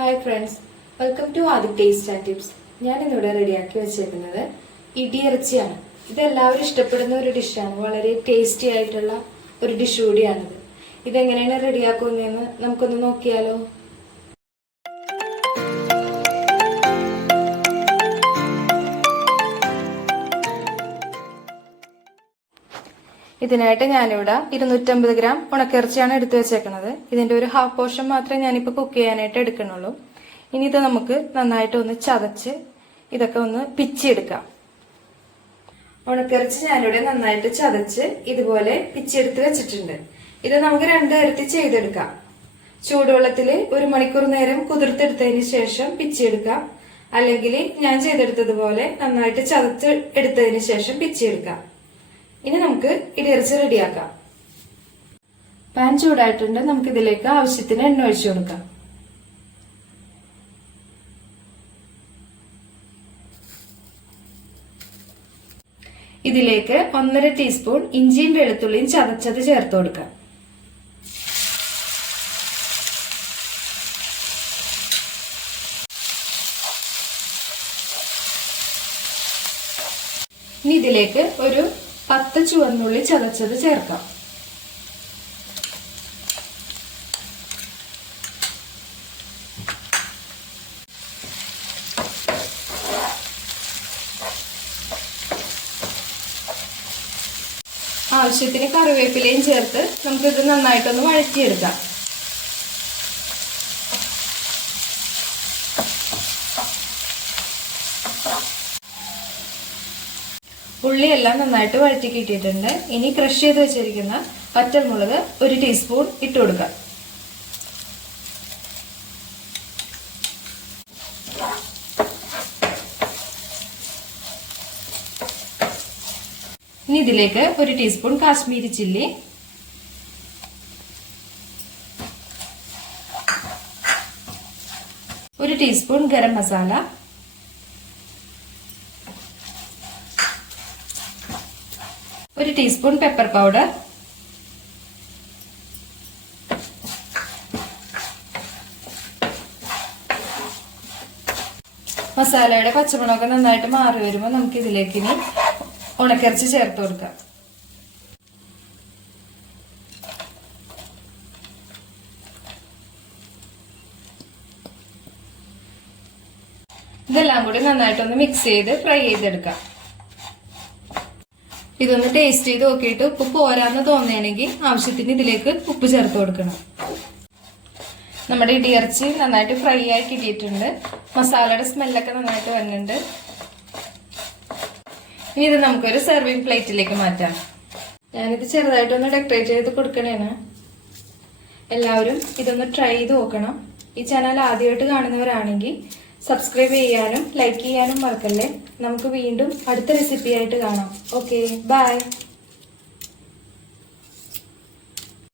Hi friends welcome to Aadi taste and tips ഞാൻ ഇന്നിവിടെ റെഡിയാക്കി വെച്ചേക്കുന്നത് ഇടിയിറച്ചിയാണ്. ഇത് എല്ലാവരും ഇഷ്ടപ്പെടുന്ന ഒരു ഡിഷാണ് വളരെ ടേസ്റ്റി ആയിട്ടുള്ള ഒരു ഡിഷ് കൂടിയാണിത്. ഇതെങ്ങനെയാണ് റെഡിയാക്കുന്നതെന്ന് നമുക്കൊന്ന് നോക്കിയാലോ? ഇതിനായിട്ട് ഞാനിവിടെ ഇരുന്നൂറ്റമ്പത് ഗ്രാം ഉണക്കിറച്ചിയാണ് എടുത്തു വെച്ചേക്കുന്നത് ഇതിന്റെ ഒരു ഹാഫ് പോർഷൻ മാത്രമേ ഞാനിപ്പോൾ കുക്ക് ചെയ്യാനായിട്ട് എടുക്കണുള്ളൂ ഇനി ഇത് നമുക്ക് നന്നായിട്ട് ഒന്ന് ചതച്ച് ഇതൊക്കെ ഒന്ന് പിച്ചെടുക്കാം ഉണക്കിറച്ചി ഞാനിവിടെ നന്നായിട്ട് ചതച്ച് ഇതുപോലെ പിച്ചെടുത്ത് വെച്ചിട്ടുണ്ട്. ഇത് നമുക്ക് രണ്ടു തരത്തിൽ ചെയ്തെടുക്കാം. ചൂടുവെള്ളത്തിൽ ഒരു മണിക്കൂർ നേരം കുതിർത്തെടുത്തതിന് ശേഷം പിച്ചെടുക്കാം അല്ലെങ്കിൽ ഞാൻ ചെയ്തെടുത്തതുപോലെ നന്നായിട്ട് ചതച്ച് എടുത്തതിന് ശേഷം പിച്ചെടുക്കാം ഇനി നമുക്ക് ഇടിയിറച്ചി റെഡിയാക്കാം. പാൻ ചൂടായിട്ടുണ്ട്. നമുക്ക് ഇതിലേക്ക് ആവശ്യത്തിന് എണ്ണ ഒഴിച്ചു കൊടുക്കാം. ഇതിലേക്ക് ഒന്നര ടീസ്പൂൺ ഇഞ്ചിയും വെളുത്തുള്ളിയും ചതച്ചത് ചേർത്ത് കൊടുക്കാം. ഇനി ഇതിലേക്ക് ഒരു പത്ത് ചുവന്നുള്ളി ചതച്ചത് ചേർക്കാം. ആവശ്യത്തിന് കറിവേപ്പിലയും ചേർത്ത് നമുക്കിത് നന്നായിട്ടൊന്ന് വഴറ്റിയെടുക്കാം. ഉള്ളിയെല്ലാം നന്നായിട്ട് വഴറ്റി കിട്ടിയിട്ടുണ്ട് ഇനി ക്രഷ് ചെയ്ത് വെച്ചിരിക്കുന്ന പച്ചമുളക് ഒരു ടീസ്പൂൺ ഇട്ട് കൊടുക്കാം ഇനി ഇതിലേക്ക് ഒരു ടീസ്പൂൺ കാശ്മീരി ചില്ലി. ഒരു ടീസ്പൂൺ ഗരം മസാല. ഒരു ടീസ്പൂൺ പെപ്പർ പൗഡർ മസാലയുടെ പച്ചമുളക് നന്നായിട്ട് മാറി വരുമ്പോൾ നമുക്ക് ഇതിലേക്ക് ഇനി ഉണക്കിറച്ചി ചേർത്ത് കൊടുക്കാം. ഇതെല്ലാം കൂടി നന്നായിട്ടൊന്ന് മിക്സ് ചെയ്ത് ഫ്രൈ ചെയ്തെടുക്കാം. ഇതൊന്ന് ടേസ്റ്റ് ചെയ്ത് നോക്കിയിട്ട് ഉപ്പ് പോരാന്ന് തോന്നുകയാണെങ്കിൽ ആവശ്യത്തിന് ഇതിലേക്ക് ഉപ്പ് ചേർത്ത് കൊടുക്കണം. നമ്മുടെ ഇടിയിറച്ചി നന്നായിട്ട് ഫ്രൈ ആയി കിട്ടിയിട്ടുണ്ട്. മസാലയുടെ സ്മെല്ലൊക്കെ നന്നായിട്ട് വരുന്നുണ്ട്. ഇനി ഇത് നമുക്കൊരു സെർവിങ് പ്ലേറ്റിലേക്ക് മാറ്റാം. ഞാനിത് ചെറുതായിട്ടൊന്ന് ഡെക്കറേറ്റ് ചെയ്ത് കൊടുക്കണേണ്. എല്ലാവരും ഇതൊന്ന് ട്രൈ ചെയ്ത് നോക്കണം. ഈ ചാനൽ ആദ്യമായിട്ട് കാണുന്നവരാണെങ്കിൽ സബ്സ്ക്രൈബ് ചെയ്യാനും ലൈക്ക് ചെയ്യാനും മറക്കല്ലേ? നമുക്ക് വീണ്ടും അടുത്ത റെസിപ്പിയായിട്ട് കാണാം. Okay bye